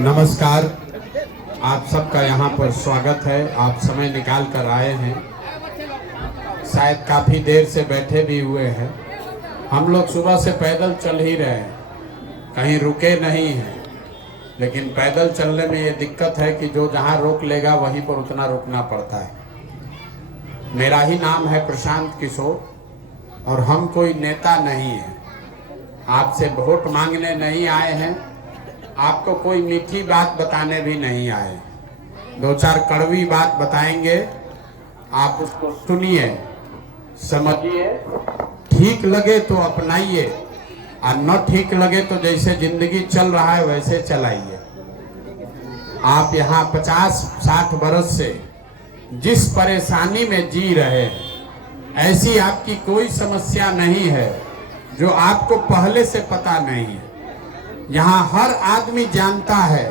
नमस्कार। आप सबका यहाँ पर स्वागत है। आप समय निकाल कर आए हैं, शायद काफ़ी देर से बैठे भी हुए हैं। हम लोग सुबह से पैदल चल ही रहे हैं, कहीं रुके नहीं हैं। लेकिन पैदल चलने में ये दिक्कत है कि जो जहाँ रोक लेगा वहीं पर उतना रुकना पड़ता है। मेरा ही नाम है प्रशांत किशोर और हम कोई नेता नहीं है। आपसे वोट मांगने नहीं आए हैं, आपको कोई मीठी बात बताने भी नहीं आए। दो चार कड़वी बात बताएंगे, आप उसको सुनिए, समझिए, ठीक लगे तो अपनाइए और न ठीक लगे तो जैसे जिंदगी चल रहा है वैसे चलाइए। आप यहाँ 50-60 बरस से जिस परेशानी में जी रहे हैं, ऐसी आपकी कोई समस्या नहीं है जो आपको पहले से पता नहीं है। यहाँ हर आदमी जानता है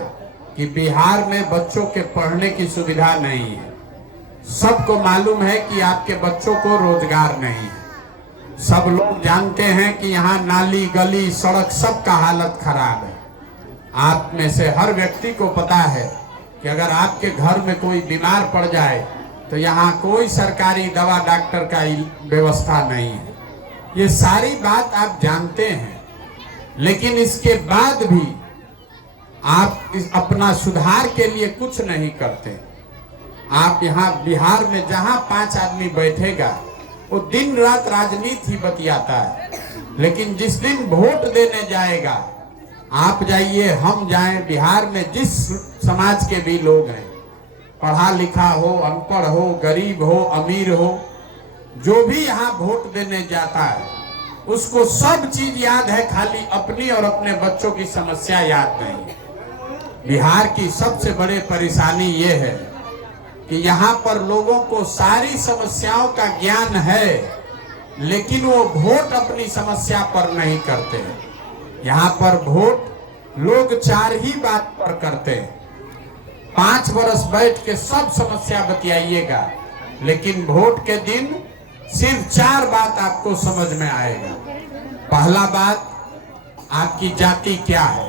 कि बिहार में बच्चों के पढ़ने की सुविधा नहीं है। सबको मालूम है कि आपके बच्चों को रोजगार नहीं है। सब लोग जानते हैं कि यहाँ नाली गली सड़क सबका हालत खराब है। आप में से हर व्यक्ति को पता है कि अगर आपके घर में कोई बीमार पड़ जाए तो यहाँ कोई सरकारी दवा डॉक्टर का व्यवस्था नहीं है। ये सारी बात आप जानते हैं, लेकिन इसके बाद भी आप अपना सुधार के लिए कुछ नहीं करते। आप यहाँ बिहार में जहाँ 5 आदमी बैठेगा वो दिन रात राजनीति ही बतियाता है, लेकिन जिस दिन वोट देने जाएगा, आप जाइए, हम जाएं, बिहार में जिस समाज के भी लोग हैं, पढ़ा लिखा हो, अनपढ़ हो, गरीब हो, अमीर हो, जो भी यहाँ वोट देने जाता है उसको सब चीज याद है, खाली अपनी और अपने बच्चों की समस्या याद नहीं। बिहार की सबसे बड़ी परेशानी ये है कि यहाँ पर लोगों को सारी समस्याओं का ज्ञान है, लेकिन वो वोट अपनी समस्या पर नहीं करते। यहाँ पर वोट लोग 4 ही बात पर करते हैं। 5 बरस बैठ के सब समस्या बतियाइएगा, लेकिन वोट के दिन सिर्फ 4 बात आपको समझ में आएगा। पहला बात, आपकी जाति क्या है,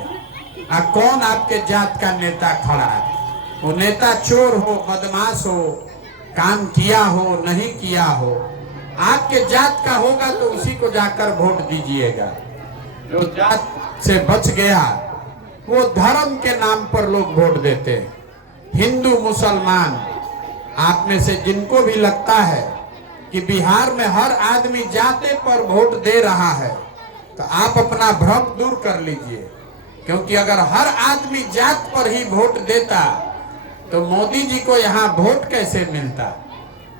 कौन आपके जात का नेता खड़ा है। वो नेता चोर हो, बदमाश हो, काम किया हो, नहीं किया हो, आपके जात का होगा तो उसी को जाकर वोट दीजिएगा। जो जात से बच गया वो धर्म के नाम पर लोग वोट देते हैं। हिंदू मुसलमान, आप में से जिनको भी लगता है कि बिहार में हर आदमी जाते पर वोट दे रहा है, तो आप अपना भ्रम दूर कर लीजिए, क्योंकि अगर हर आदमी जात पर ही वोट देता तो मोदी जी को यहाँ वोट कैसे मिलता।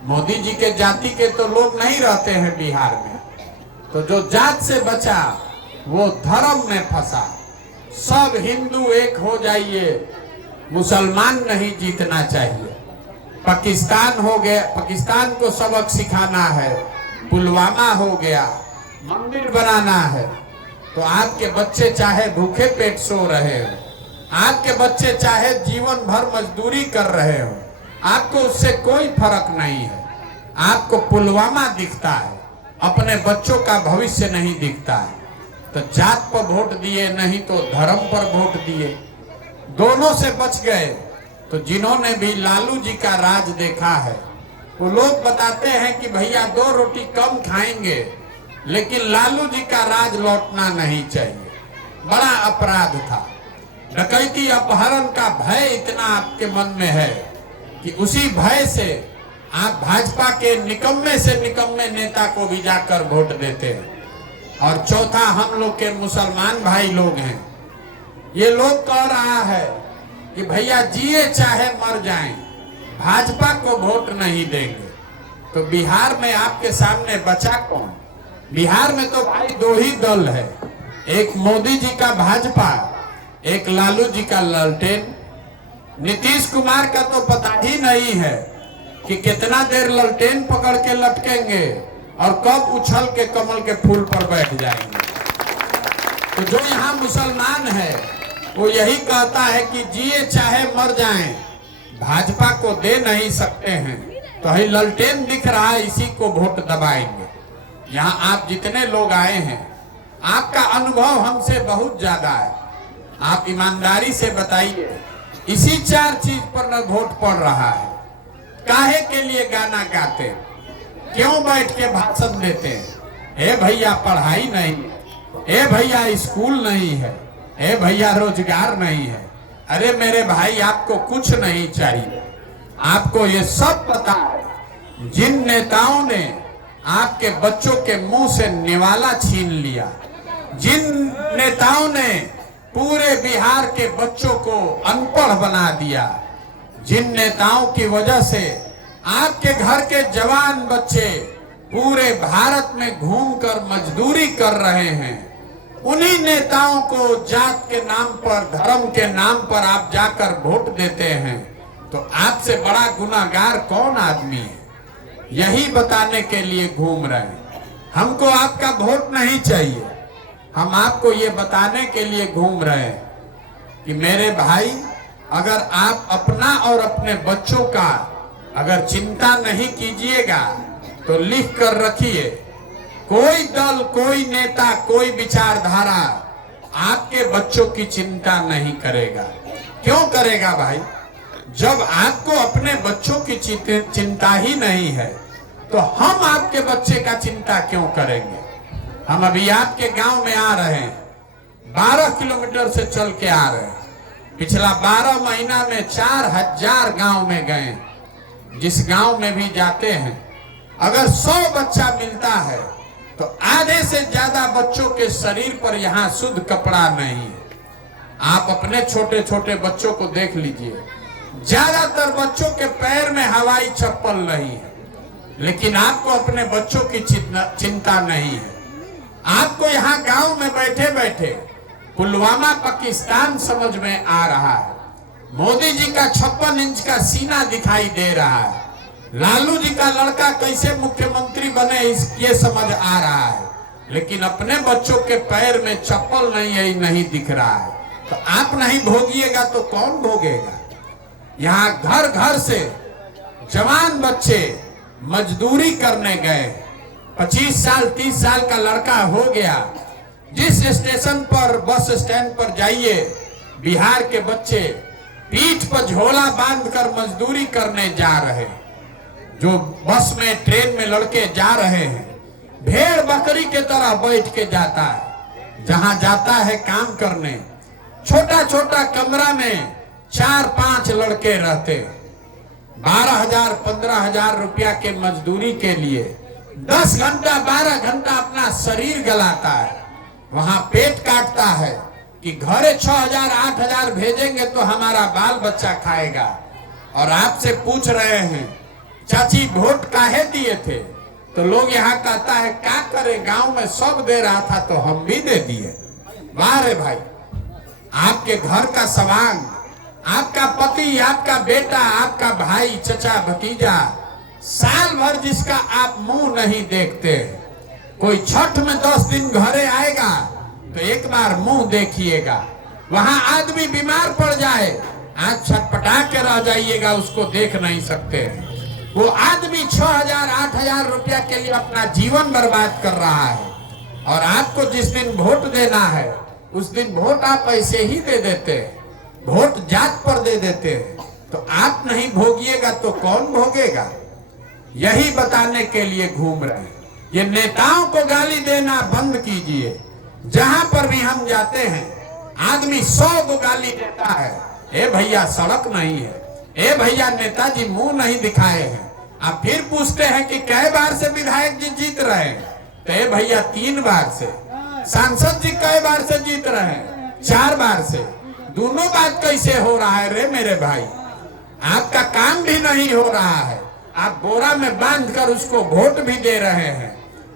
मोदी जी के जाति के तो लोग नहीं रहते हैं बिहार में। तो जो जात से बचा वो धर्म में फंसा। सब हिंदू एक हो जाइए, मुसलमान नहीं जीतना चाहिए। पाकिस्तान हो गया, पाकिस्तान को सबक सिखाना है, पुलवामा हो गया, मंदिर बनाना है, तो आपके बच्चे चाहे भूखे पेट सो रहे हो, आपके बच्चे चाहे जीवन भर मजदूरी कर रहे हो, आपको उससे कोई फर्क नहीं है। आपको पुलवामा दिखता है, अपने बच्चों का भविष्य नहीं दिखता है। तो जात पर वोट दिए, नहीं तो धर्म पर वोट दिए, दोनों से बच गए। तो जिन्होंने भी लालू जी का राज देखा है, वो लोग बताते हैं कि भैया 2 रोटी कम खाएंगे, लेकिन लालू जी का राज लौटना नहीं चाहिए। बड़ा अपराध था। डकैती अपहरण का भय इतना आपके मन में है कि उसी भय से आप भाजपा के निकम्मे से निकम्मे नेता को भी जाकर वोट देते हैं। और चौथा, हम लोग के मुसलमान भाई लोग हैं, ये लोग कह रहा है कि भैया जिए चाहे मर जाएं, भाजपा को वोट नहीं देंगे। तो बिहार में आपके सामने बचा कौन? बिहार में तो भाई 2 ही दल है, एक मोदी जी का भाजपा, एक लालू जी का ललटेन। नीतीश कुमार का तो पता ही नहीं है कि कितना देर ललटेन पकड़ के लटकेंगे और कब उछल के कमल के फूल पर बैठ जाएंगे। तो जो यहाँ मुसलमान है वो यही कहता है कि जिए चाहे मर जाएं, भाजपा को दे नहीं सकते हैं, तो ही ललटेन दिख रहा है, इसी को वोट दबाएंगे। यहाँ आप जितने लोग आए हैं, आपका अनुभव हमसे बहुत ज्यादा है। आप ईमानदारी से बताइए, इसी 4 चीज पर न वोट पड़ रहा है। काहे के लिए गाना गाते, क्यों बैठ के भाषण देते हैं? ए भैया पढ़ाई नहीं, ए भैया स्कूल नहीं है, ए भैया रोजगार नहीं है। अरे मेरे भाई, आपको कुछ नहीं चाहिए, आपको ये सब पता है। जिन नेताओं ने आपके बच्चों के मुंह से निवाला छीन लिया, जिन नेताओं ने पूरे बिहार के बच्चों को अनपढ़ बना दिया, जिन नेताओं की वजह से आपके घर के जवान बच्चे पूरे भारत में घूमकर मजदूरी कर रहे हैं, उन्हीं नेताओं को जात के नाम पर, धर्म के नाम पर आप जाकर वोट देते हैं। तो आपसे बड़ा गुनाहगार कौन आदमी है? यही बताने के लिए घूम रहे हैं। हमको आपका वोट नहीं चाहिए, हम आपको ये बताने के लिए घूम रहे हैं कि मेरे भाई, अगर आप अपना और अपने बच्चों का अगर चिंता नहीं कीजिएगा तो लिख कर रखिए, कोई दल, कोई नेता, कोई विचारधारा आपके बच्चों की चिंता नहीं करेगा। क्यों करेगा भाई? जब आपको अपने बच्चों की चिंता ही नहीं है तो हम आपके बच्चे का चिंता क्यों करेंगे? हम अभी आपके गांव में आ रहे हैं, 12 किलोमीटर से चल के आ रहे हैं। पिछला 12 महीना में 4000 गांव में गए। जिस गांव में भी जाते हैं, अगर 100 बच्चा मिलता है तो आधे से ज्यादा बच्चों के शरीर पर यहाँ शुद्ध कपड़ा नहीं है। आप अपने छोटे छोटे बच्चों को देख लीजिए, ज्यादातर बच्चों के पैर में हवाई चप्पल नहीं है। लेकिन आपको अपने बच्चों की चिंता नहीं है। आपको यहाँ गांव में बैठे बैठे पुलवामा पाकिस्तान समझ में आ रहा है, मोदी जी का 56 इंच का सीना दिखाई दे रहा है, लालू जी का लड़का कैसे मुख्यमंत्री बने ये समझ आ रहा है, लेकिन अपने बच्चों के पैर में चप्पल नहीं है, नहीं दिख रहा है। तो आप नहीं भोगिएगा तो कौन भोगेगा? यहाँ घर घर से जवान बच्चे मजदूरी करने गए, 25 साल 30 साल का लड़का हो गया। जिस स्टेशन पर, बस स्टैंड पर जाइए, बिहार के बच्चे पीठ पर झोला बांधकर मजदूरी करने जा रहे। जो बस में, ट्रेन में लड़के जा रहे हैं, भेड़ बकरी के तरह बैठ के जाता है। जहां जाता है काम करने, छोटा छोटा कमरा में 4-5 लड़के रहते, 12,000 15,000 रुपया के मजदूरी के लिए 10 घंटा 12 घंटा अपना शरीर गलाता है, वहां पेट काटता है कि घरे 6,000 8,000 भेजेंगे तो हमारा बाल बच्चा खाएगा। और आपसे पूछ रहे हैं, चाची वोट काहे दिए थे? तो लोग यहाँ कहता है क्या करे, गांव में सब दे रहा था तो हम भी दे दिए। वाह रे भाई, आपके घर का सवांग, आपका पति, आपका बेटा, आपका भाई, चचा, भतीजा, साल भर जिसका आप मुंह नहीं देखते, कोई छठ में 10 दिन घरे आएगा तो एक बार मुंह देखिएगा। वहां आदमी बीमार पड़ जाए, आज छटपटा के रह जाइएगा, उसको देख नहीं सकते। वो आदमी 6,000 8,000 रुपया के लिए अपना जीवन बर्बाद कर रहा है। और आपको जिस दिन वोट देना है उस दिन वोट आप ऐसे ही दे देते हैं, वोट जात पर दे देते हैं। तो आप नहीं भोगिएगा तो कौन भोगेगा? यही बताने के लिए घूम रहे हैं। ये नेताओं को गाली देना बंद कीजिए। जहां पर भी हम जाते हैं, आदमी 100 को गाली देता है। ए भैया सड़क नहीं है, ए भैया नेताजी मुंह नहीं दिखाए हैं। आप फिर पूछते हैं कि कै बार से विधायक जी जीत रहे हैं? तो ए भैया 3 बार से। सांसद जी कै बार से जीत रहे हैं? 4 बार से। दोनों बात कैसे हो रहा है रे मेरे भाई? आपका काम भी नहीं हो रहा है, आप बोरा में बांधकर उसको वोट भी दे रहे हैं।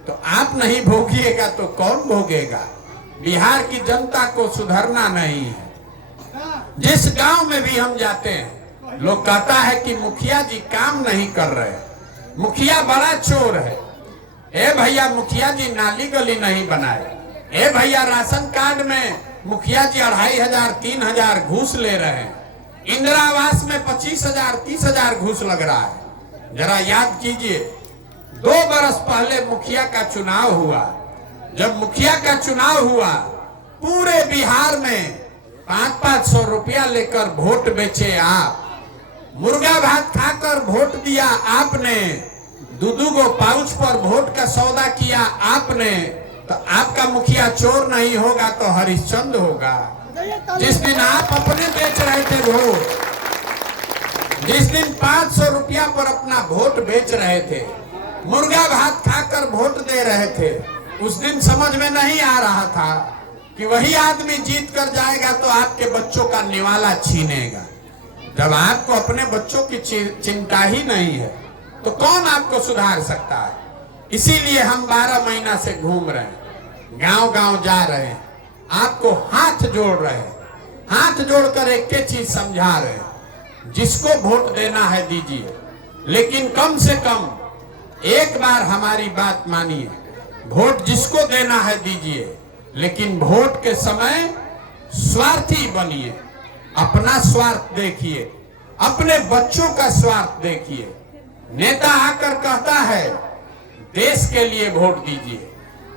तो आप नहीं भोगिएगा तो कौन भोगेगा? बिहार की जनता को सुधरना नहीं है। जिस गांव में भी हम जाते हैं, लोग कहता है कि मुखिया जी काम नहीं कर रहे, मुखिया बड़ा चोर है। ए भैया मुखिया जी नाली गली नहीं बनाए, ए भैया राशन कार्ड में मुखिया जी 2,500 3,000 घूस ले रहे हैं, इंदिरा आवास में 25,000 30,000 घूस लग रहा है। जरा याद कीजिए, 2 बरस पहले मुखिया का चुनाव हुआ। जब मुखिया का चुनाव हुआ, पूरे बिहार में 500 रुपया लेकर वोट बेचे आप, मुर्गा भात खाकर वोट दिया आपने, दूधू को पाउच पर वोट का सौदा किया आपने, तो आपका मुखिया चोर नहीं होगा तो हरिश्चंद्र होगा। जिस दिन आप अपने बेच रहे थे वोट, जिस दिन 500 रुपया पर अपना वोट बेच रहे थे, मुर्गा भात खाकर वोट दे रहे थे, उस दिन समझ में नहीं आ रहा था कि वही आदमी जीत कर जाएगा तो आपके बच्चों का निवाला छीनेगा। जब आपको अपने बच्चों की चिंता ही नहीं है तो कौन आपको सुधार सकता है। इसीलिए हम 12 महीना से घूम रहे हैं, गांव गांव जा रहे हैं, आपको हाथ जोड़ रहे हैं, हाथ जोड़कर एक के चीज समझा रहे हैं, जिसको वोट देना है दीजिए, लेकिन कम से कम एक बार हमारी बात मानिए। वोट जिसको देना है दीजिए, लेकिन वोट के समय स्वार्थी बनिए, अपना स्वार्थ देखिए, अपने बच्चों का स्वार्थ देखिए। नेता आकर कहता है देश के लिए वोट दीजिए,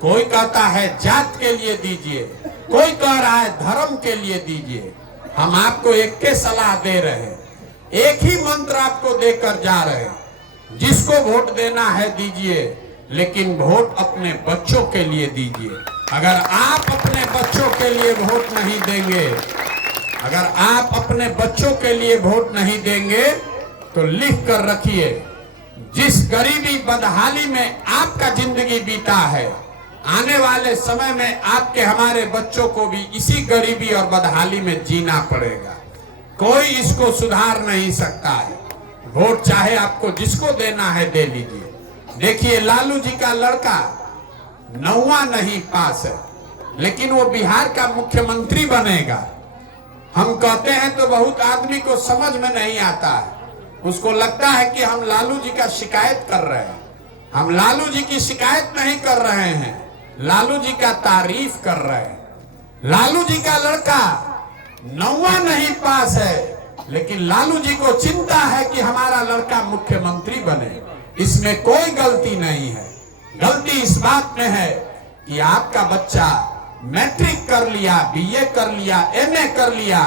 कोई कहता है जात के लिए दीजिए, कोई कह रहा है धर्म के लिए दीजिए। हम आपको एक के सलाह दे रहे हैं, एक ही मंत्र आपको देकर जा रहे हैं, जिसको वोट देना है दीजिए, लेकिन वोट अपने बच्चों के लिए दीजिए। अगर आप अपने बच्चों के लिए वोट नहीं देंगे, अगर आप अपने बच्चों के लिए वोट नहीं देंगे तो लिख कर रखिए, जिस गरीबी बदहाली में आपका जिंदगी बीता है, आने वाले समय में आपके हमारे बच्चों को भी इसी गरीबी और बदहाली में जीना पड़ेगा। कोई इसको सुधार नहीं सकता है। वोट चाहे आपको जिसको देना है दे लीजिए। देखिए लालू जी का लड़का 9वां नहीं पास है, लेकिन वो बिहार का मुख्यमंत्री बनेगा। हम कहते हैं तो बहुत आदमी को समझ में नहीं आता है, उसको लगता है कि हम लालू जी का शिकायत कर रहे हैं। हम लालू जी की शिकायत नहीं कर रहे हैं, लालू जी का तारीफ कर रहे हैं। लालू जी का लड़का 9वां नहीं पास है, लेकिन लालू जी को चिंता है कि हमारा लड़का मुख्यमंत्री बने। इसमें कोई गलती नहीं है। गलती इस बात में है कि आपका बच्चा मैट्रिक कर लिया, बीए कर लिया, एमए कर लिया,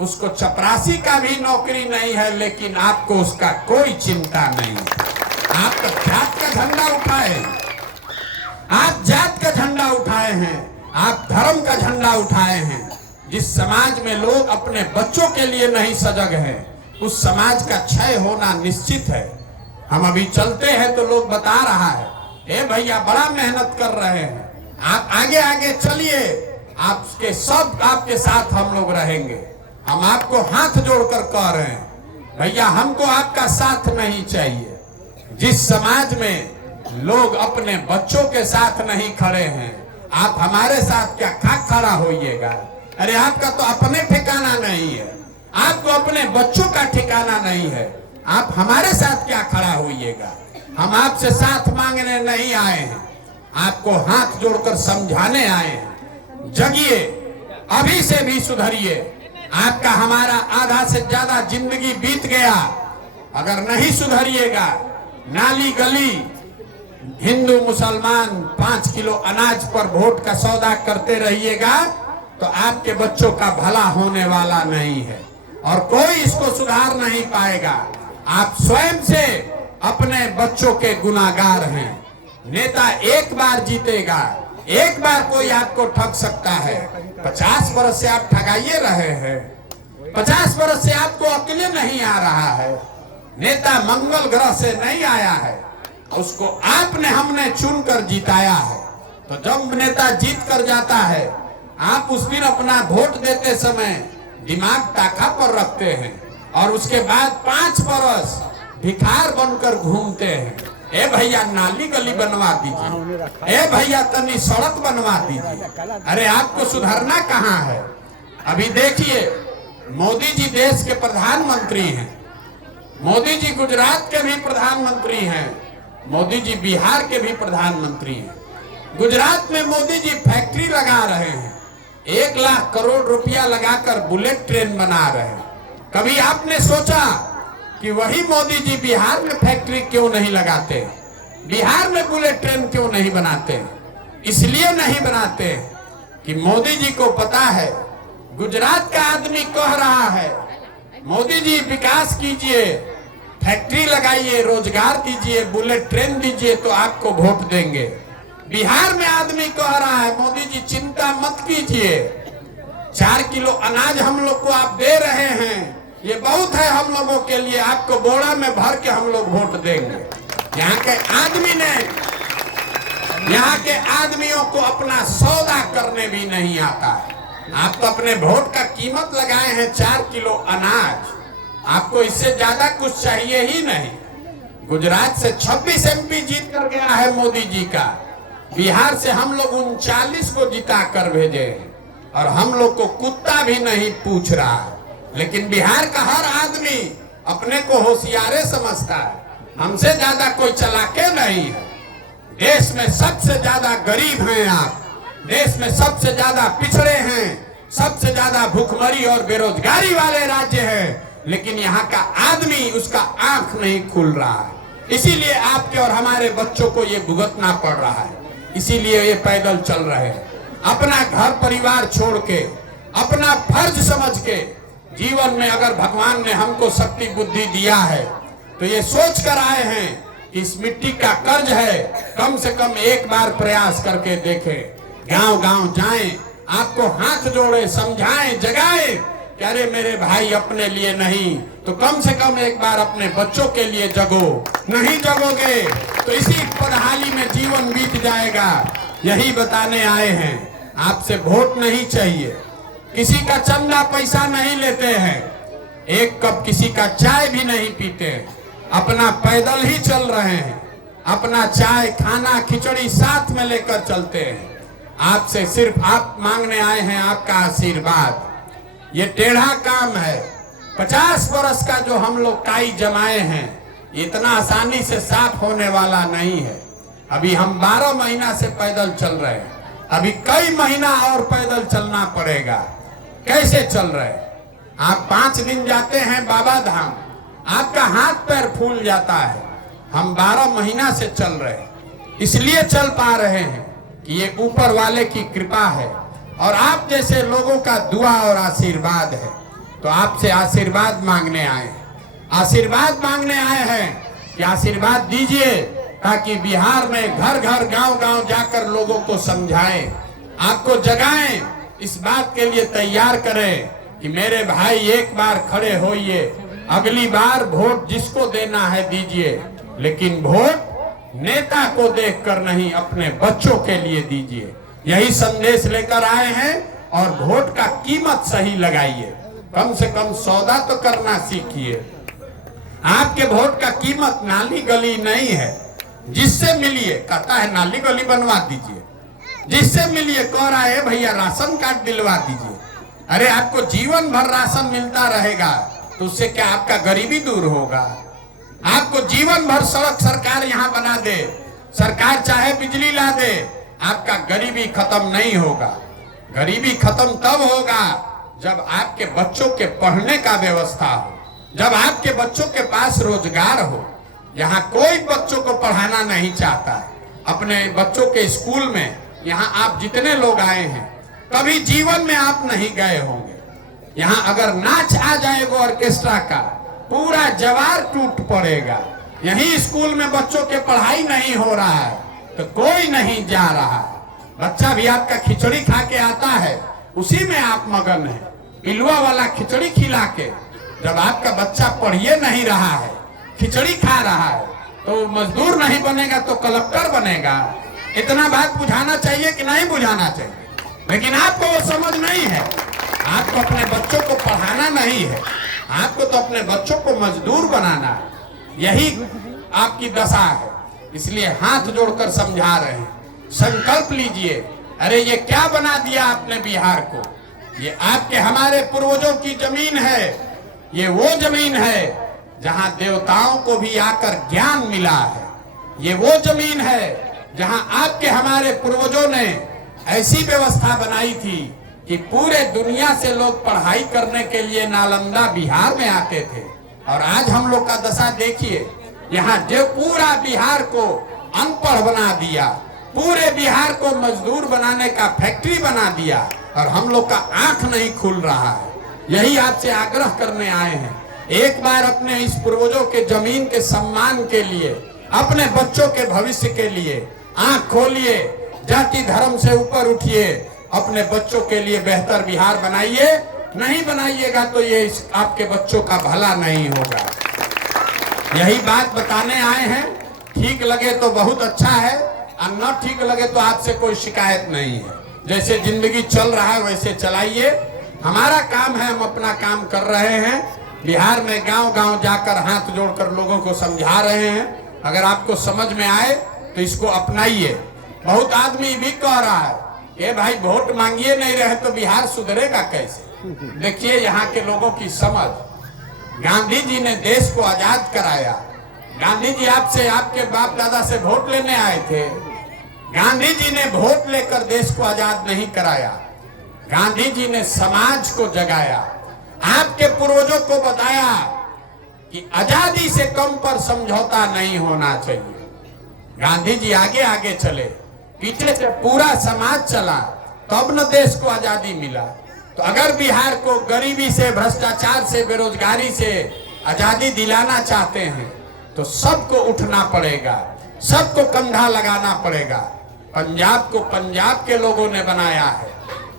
उसको चपरासी का भी नौकरी नहीं है, लेकिन आपको उसका कोई चिंता नहीं। आप तो जात का झंडा उठाए, आप जात का झंडा उठाए हैं, आप धर्म का झंडा उठाए हैं। जिस समाज में लोग अपने बच्चों के लिए नहीं सजग हैं, उस समाज का क्षय होना निश्चित है। हम अभी चलते हैं तो लोग बता रहा है, ए भैया बड़ा मेहनत कर रहे हैं, आप आगे आगे चलिए, आपके सब आपके साथ हम लोग रहेंगे। हम आपको हाथ जोड़कर कह रहे हैं, भैया हमको आपका साथ नहीं चाहिए। जिस समाज में लोग अपने बच्चों के साथ नहीं खड़े हैं, आप हमारे साथ क्या खड़ा होइएगा। अरे आपका तो अपने ठिकाना नहीं है, आपको अपने बच्चों का ठिकाना नहीं है, आप हमारे साथ क्या खड़ा होइएगा। हम आपसे साथ मांगने नहीं आए हैं, आपको हाथ जोड़कर समझाने आए हैं। जगिए, अभी से भी सुधरिए। आपका हमारा आधा से ज्यादा जिंदगी बीत गया, अगर नहीं सुधरिएगा, नाली गली हिंदू मुसलमान 5 किलो अनाज पर वोट का सौदा करते रहिएगा तो आपके बच्चों का भला होने वाला नहीं है और कोई इसको सुधार नहीं पाएगा। आप स्वयं से अपने बच्चों के गुनाहगार हैं। नेता एक बार जीतेगा, एक बार कोई आपको ठग सकता है। 50 वर्ष से आप ठगाइए रहे हैं, 50 वर्ष से आपको अकेले नहीं आ रहा है। नेता मंगल ग्रह से नहीं आया है, उसको आपने हमने चुनकर जिताया है। तो जब नेता जीत कर जाता है, आप उस दिन अपना वोट देते समय दिमाग ताका पर रखते हैं और उसके बाद 5 वर्ष भिखार बनकर घूमते हैं। ए भैया नाली गली बनवा दीजिए, ए भैया तनी सड़क बनवा दीजिए। अरे आपको सुधरना कहाँ है। अभी देखिए, मोदी जी देश के प्रधानमंत्री हैं, मोदी जी गुजरात के भी प्रधानमंत्री हैं, मोदी जी बिहार के भी प्रधानमंत्री हैं। गुजरात में मोदी जी फैक्ट्री लगा रहे हैं, 1 लाख करोड़ रुपया लगाकर बुलेट ट्रेन बना रहे हैं। कभी आपने सोचा कि वही मोदी जी बिहार में फैक्ट्री क्यों नहीं लगाते, बिहार में बुलेट ट्रेन क्यों नहीं बनाते? इसलिए नहीं बनाते कि मोदी जी को पता है गुजरात का आदमी कह रहा है मोदी जी विकास कीजिए, फैक्ट्री लगाइए, रोजगार दीजिए, बुलेट ट्रेन दीजिए तो आपको वोट देंगे। बिहार में आदमी कह रहा है मोदी जी चिंता मत कीजिए, 4 किलो अनाज हम लोग को आप दे रहे हैं, ये बहुत है हम लोगों के लिए, आपको बोरा में भर के हम लोग वोट देंगे। यहाँ के आदमी ने, यहाँ के आदमियों को अपना सौदा करने भी नहीं आता है। आप तो अपने वोट का कीमत लगाए हैं 4 किलो अनाज, आपको इससे ज्यादा कुछ चाहिए ही नहीं। गुजरात से 26 MP जीत कर गया है मोदी जी का, बिहार से हम लोग 39 को जिता कर भेजे और हम लोग को कुत्ता भी नहीं पूछ रहा। लेकिन बिहार का हर आदमी अपने को होशियारे समझता है, हमसे ज्यादा कोई चालाके नहीं है। देश में सबसे ज्यादा गरीब हैं आप, देश में सबसे ज्यादा पिछड़े हैं, सबसे ज्यादा भूखमरी और बेरोजगारी वाले राज्य हैं, लेकिन यहाँ का आदमी उसका आंख नहीं खुल रहा है। इसीलिए आपके और हमारे बच्चों को ये भुगतना पड़ रहा है, इसीलिए ये पैदल चल रहे हैं। अपना घर परिवार छोड़ के, अपना फर्ज समझ के, जीवन में अगर भगवान ने हमको शक्ति बुद्धि दिया है तो ये सोच कर आए हैं कि इस मिट्टी का कर्ज है, कम से कम एक बार प्रयास करके देखें, गांव गांव जाएं, आपको हाथ जोड़े, समझाएं, जगाएं कि अरे मेरे भाई अपने लिए नहीं तो कम से कम एक बार अपने बच्चों के लिए जगो। नहीं जगोगे तो इसी पदहाली में जीवन बीत जाएगा। यही बताने आए हैं, आपसे वोट नहीं चाहिए, किसी का चंदा पैसा नहीं लेते हैं, एक कप किसी का चाय भी नहीं पीते, अपना पैदल ही चल रहे हैं, अपना चाय खाना खिचड़ी साथ में लेकर चलते हैं। आपसे सिर्फ आप मांगने आए हैं आपका आशीर्वाद। ये टेढ़ा काम है, 50 वर्ष का जो हम लोग काई जमाए हैं, इतना आसानी से साफ होने वाला नहीं है। अभी हम 12 महीना से पैदल चल रहे हैं, अभी कई महीना और पैदल चलना पड़ेगा। कैसे चल रहे? आप 5 दिन जाते हैं बाबा धाम, आपका हाथ पैर फूल जाता है। हम 12 महीना से चल रहे हैं, इसलिए चल पा रहे हैं कि ये ऊपर वाले की कृपा है और आप जैसे लोगों का दुआ और आशीर्वाद है। तो आपसे आशीर्वाद मांगने आए हैं, आशीर्वाद मांगने आए हैं कि आशीर्वाद दीजिए ताकि बिहार में घर घर गांव गांव जाकर लोगों को समझाएं, आपको जगाएं, इस बात के लिए तैयार करें कि मेरे भाई एक बार खड़े होइए, अगली बार वोट जिसको देना है दीजिए, लेकिन वोट नेता को देखकर नहीं, अपने बच्चों के लिए दीजिए। यही संदेश लेकर आए हैं और वोट का कीमत सही लगाइए, कम से कम सौदा तो करना सीखिए। आपके वोट का कीमत नाली गली नहीं है, जिससे मिलिए कहता है नाली गली बनवा दीजिए, जिससे मिलिए कह रहा है भैया राशन कार्ड दिलवा दीजिए। अरे आपको जीवन भर राशन मिलता रहेगा तो उससे क्या आपका गरीबी दूर होगा? आपको जीवन भर सड़क सरकार यहाँ बना दे, सरकार चाहे बिजली ला दे, आपका गरीबी खत्म नहीं होगा। गरीबी खत्म तब होगा जब आपके बच्चों के पढ़ने का व्यवस्था हो, जब आपके बच्चों के पास रोजगार हो। यहाँ कोई बच्चों को पढ़ाना नहीं चाहता है, अपने बच्चों के स्कूल में यहाँ आप जितने लोग आए हैं कभी जीवन में आप नहीं गए होंगे। यहाँ अगर नाच आ जाएगा ऑर्केस्ट्रा का, पूरा जवार टूट पड़ेगा। यही स्कूल में बच्चों के पढ़ाई नहीं हो रहा है तो कोई नहीं जा रहा। बच्चा भी आपका खिचड़ी खा के आता है, उसी में आप मगन है, पिलुआ वाला खिचड़ी खिला के। जब आपका बच्चा पढ़िए नहीं रहा है, खिचड़ी खा रहा है, तो मजदूर नहीं बनेगा तो कलेक्टर बनेगा। इतना बात बुझाना चाहिए कि नहीं बुझाना चाहिए? लेकिन आपको वो समझ नहीं है। आपको अपने बच्चों को पढ़ाना नहीं है, आपको तो अपने बच्चों को मजदूर बनाना है। यही आपकी दशा है, इसलिए हाथ जोड़कर समझा रहे हैं, संकल्प लीजिए। अरे ये क्या बना दिया आपने बिहार को? ये आपके हमारे पूर्वजों की जमीन है, ये वो जमीन है जहां देवताओं को भी आकर ज्ञान मिला है। ये वो जमीन है जहां आपके हमारे पूर्वजों ने ऐसी व्यवस्था बनाई थी कि पूरे दुनिया से लोग पढ़ाई करने के लिए नालंदा बिहार में आते थे। और आज हम लोग का दशा देखिए, यहाँ जो पूरा बिहार को अनपढ़ बना दिया, पूरे बिहार को मजदूर बनाने का फैक्ट्री बना दिया। और हम लोग का आंख नहीं खुल रहा है। यही आपसे आग्रह करने आए हैं, एक बार अपने इस पूर्वजों के जमीन के सम्मान के लिए, अपने बच्चों के भविष्य के लिए आंख खोलिए, जाति धर्म से ऊपर उठिए, अपने बच्चों के लिए बेहतर बिहार बनाइए। नहीं बनाइएगा तो ये आपके बच्चों का भला नहीं होगा। यही बात बताने आए हैं। ठीक लगे तो बहुत अच्छा है, और न ठीक लगे तो आपसे कोई शिकायत नहीं है। जैसे जिंदगी चल रहा है वैसे चलाइए। हमारा काम है, हम अपना काम कर रहे हैं। बिहार में गांव गांव जाकर हाथ जोड़कर लोगों को समझा रहे हैं। अगर आपको समझ में आए तो इसको अपनाइए। बहुत आदमी भी कह रहा है कि भाई वोट मांगिए नहीं रहे तो बिहार सुधरेगा कैसे। देखिए यहाँ के लोगों की समझ। गांधी जी ने देश को आजाद कराया। गांधी जी आपसे, आपके बाप दादा से वोट लेने आए थे। गांधी जी ने वोट लेकर देश को आजाद नहीं कराया। गांधी जी ने समाज को जगाया, आपके पूर्वजों को बताया कि आजादी से कम पर समझौता नहीं होना चाहिए। गांधी जी आगे आगे चले, पीछे से पूरा समाज चला, तब न देश को आजादी मिला। तो अगर बिहार को गरीबी से, भ्रष्टाचार से, बेरोजगारी से आजादी दिलाना चाहते हैं तो सबको उठना पड़ेगा, सबको कंधा लगाना पड़ेगा। पंजाब को पंजाब के लोगों ने बनाया है,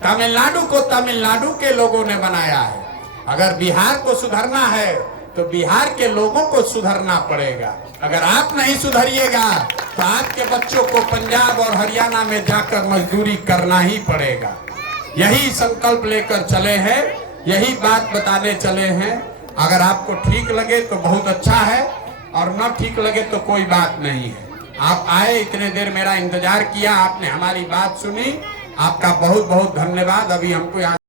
तमिलनाडु को तमिलनाडु के लोगों ने बनाया है। अगर बिहार को सुधरना है तो बिहार के लोगों को सुधरना पड़ेगा। अगर आप नहीं सुधरिएगा तो आपके बच्चों को पंजाब और हरियाणा में जाकर मजदूरी करना ही पड़ेगा। यही संकल्प लेकर चले हैं, यही बात बताने चले हैं। अगर आपको ठीक लगे तो बहुत अच्छा है, और न ठीक लगे तो कोई बात नहीं है। आप आए, इतने देर मेरा इंतजार किया, आपने हमारी बात सुनी, आपका बहुत बहुत धन्यवाद। अभी हमको यहाँ